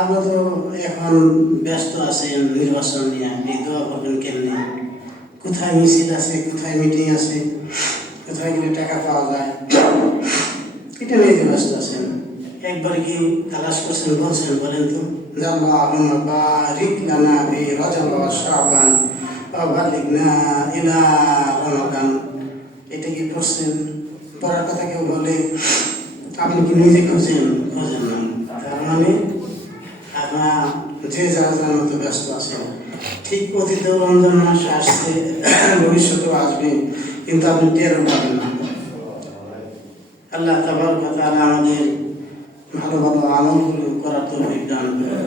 আমরা তো এখন ব্যস্ত আছেন নির্বাচন নিয়ে, এই দোয়া করবেন কেমনি, কোথায় মিছিল আছে, কোথায় মিটিং আছে, কোথায় গেলে টাকা পাওয়া যায়, এটা নিয়ে তো ব্যস্ত আছেন। একবারে কি তালাশ করছেন, বলছেন, বলেন তো আল্লাহুম্মা বারিক লানা ফি রজব ওয়া শাবান ওয়া বাল্লিগনা ইলা রমাদান, এটা কি করছেন? পড়ার কথা কেউ বলে, আপনি কি নিজে খোঁজেন না। তার মানে আপনার যে যার যার মতো ব্যস্ত আছেন। ঠিক অতীত রমজান মাস আসছে, ভবিষ্যতেও আসবে, কিন্তু আপনি টেরও পাবেন না। আল্লাহ তাবারক ওয়া তাআলা আমাদের ভালো ভালো আমলগুলো করার তৌফিক দান করেন।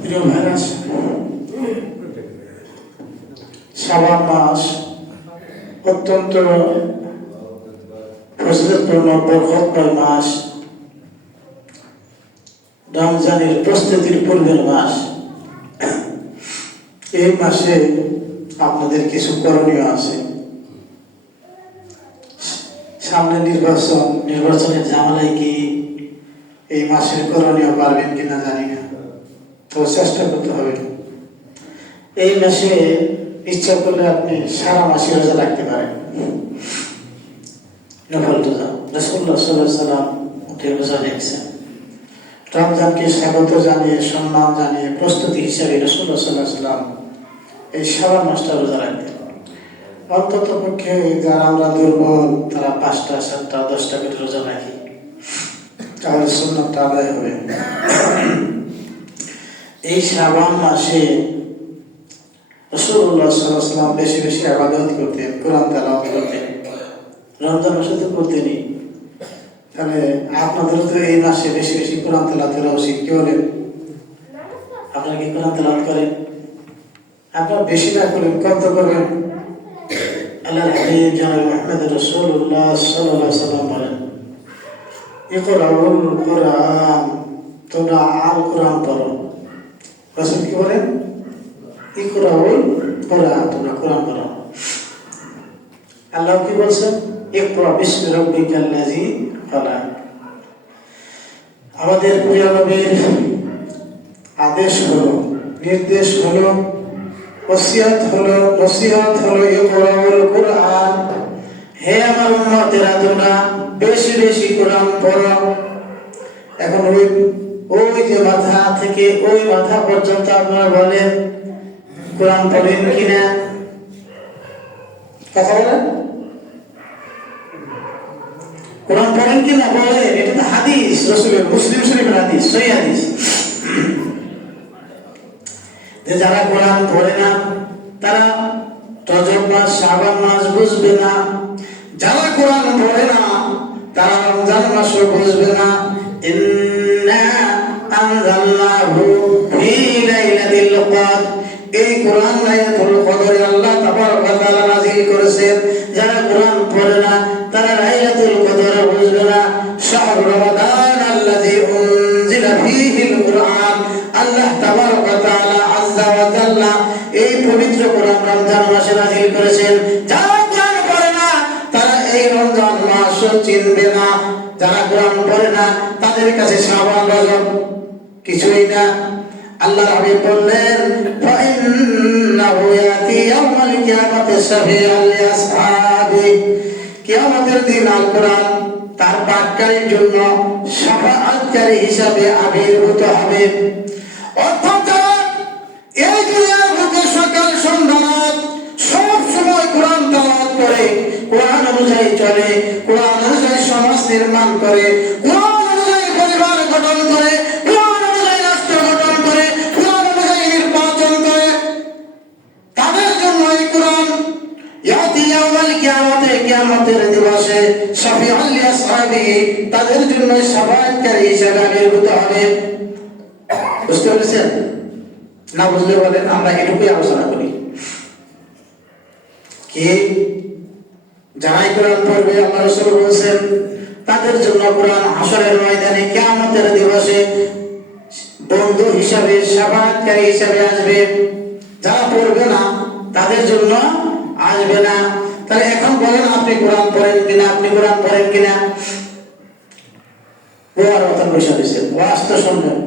প্রিয় ভাইরা, শাবান মাস অত্যন্ত ফজিলতপূর্ণ বরকতময় মাস, রমজানের প্রস্তুতির পূর্বের মাস। এই মাসে আপনাদের কিছু করণীয় আছে। সামনে নির্বাচনের ঝামেলায় কি এই মাসের করণীয় পারবেন কিনা জানি না, তো চেষ্টা করতে হবে। এই মাসে ইচ্ছা করলে আপনি সারা মাসে রোজা রাখতে পারেন, নফল রোজা। রাসূলুল্লাহ সাল্লাল্লাহু আলাইহি ওয়াসাল্লাম রোজা রেখেছেন। রমজানকে স্বাগত জানিয়ে, সম্মান জানিয়ে, প্রস্তুতি হিসাবে রাসূলুল্লাহ সাল্লাল্লাহু আলাইহি ওয়াসাল্লাম এই শাবান মাসটা রোজা রাখতেন। অন্তত পক্ষে যারা আমরা দুর্বল, তারা 5টা 7টা 10টা করে রোজা রাখি, তাহলে সুন্নাতটা আদায় হবে। এই শাবান মাসে রাসূলুল্লাহ সাল্লাল্লাহু আলাইহি ওয়াসাল্লাম বেশি বেশি ইবাদত করতেন, কোরআন তেলাওয়াত করতেন। রমজান মাসে তো করতেনই, তাহলে আপনাদেরও তো এই মাসে বেশি বেশি কোরআন তেলাওয়াত করা উচিত। কি বলেন? আপনারা কি কোরআন তেলাওয়াত করেন? আপনারা বেশি না করেন, কত করবেন? আল্লাহর হাবিব জনাব মুহাম্মদ রাসূলুল্লাহ সাল্লাল্লাহু আলাইহি ওয়াসাল্লাম বলেন, ইকরাউল কুরআন, তোমরা আল কোরআন পড়ো। রাসূল কি বলেন? ইকরাউল কুরআন, তোমরা কোরআন পড়ো। আল্লাহ কি বলছেন? ইকরা বিসমি রাব্বিকাল্লাযী খালাক। আমাদের প্রিয় নবীর আদেশ হলো, নির্দেশ হলো, ওসিয়ত হলো, নসিহত হলো, ইকরাউল কুরআন, হে আমার উম্মতেরা তোমরা বেশি বেশি কোরআন পড়ো। এখন ওই যে মাথা থেকে ওই মাথা পর্যন্ত আপনারা বলেন কোরআন পড়েন কিনা? কথা বলেন, কোরআন পড়েন কিনা বলেন। এটা তো হাদিস, রাসূলের, মুসলিম শরীফের হাদিস, সহিহ হাদিস। যে যারা কোরআন পড়ে না তারা রজব মাস, শাবান মাস বুঝবে না। যারা কোরআন পড়ে না তারা রমজান মাসও বুঝবে না। ইন্না আনজালনাহু ফি লাইলাতিল কদর, এই কোরআন লাইলাতুল কদরে আল্লাহ তাবারক ওয়া তাআলা নাযিল করেছেন। যারা কোরআন পড়ে না তারা লাইলাতুল কদর বুঝবে না। শাহরু রমাদান আল্লাযী উনজিলা ফীহিল কুরআন, আল্লাহ তাবারক ওয়া তাআলা আযজা ওয়া জাল্লা এই পবিত্র কোরআন রমজান মাসে নাযিল করেছেন। যারা কোরআন পড়ে না তারা এই রমজান মাস চিনবে না। যারা কোরআন পড়ে না তাদের কাছে শাবান রজব কিছুই না। আল্লাহর হাবিব বললেন, ফাইন্নাহু ইয়াতি ইয়াউমাল কিয়ামাতি শাফিআন লিআসহাবি, কিয়ামতের দিন আল কোরআন তার পাঠকারীর জন্য শাফাআতকারী হিসাবে আবির্ভূত হবে। অর্থাৎ এই দুনিয়ার মধ্যে সকাল সন্ধ্যা সব সময় কোরআন তেলাওয়াত করে, কোরআন অনুযায়ী চলে, কোরআন অনুযায়ী সমাজ নির্মাণ করে, কোরআন অনুযায়ী পরিবার গঠন করে, কোরআন অনুযায়ী রাষ্ট্র গঠন করে, কোরআন অনুযায়ী নির্বাচন করে, তাদের জন্য এই কোরআন ইয়াতি ইয়াউমাল কিয়ামাতে, কিয়ামতের দিবসে শাফিআন লিআসহাবিহি, তাদের জন্য শাফাআতকারী হিসেবে আবির্ভূত হবে। বুঝতে পেরেছেন? না বুঝলে বলেন, আমরা এটুকুই আলোচনা করি। কি যারাই কোরআন পড়বে, আল্লাহ রাসূল বলেছেন তাদের জন্য কোরআন হাসরের ময়দানে, কিয়ামতের দিবসে বন্ধু হিসাবে, শাফাআতকারী হিসাবে আসবে। যারা পড়বে না তাদের জন্য আসবে না। তাহলে এখন বলেন, আপনি কোরআন পড়েন কিনা? আপনি কোরআন পড়েন কিনা? ও আর কথা বসে দিয়েছেন, ও আসতে শুনবেন।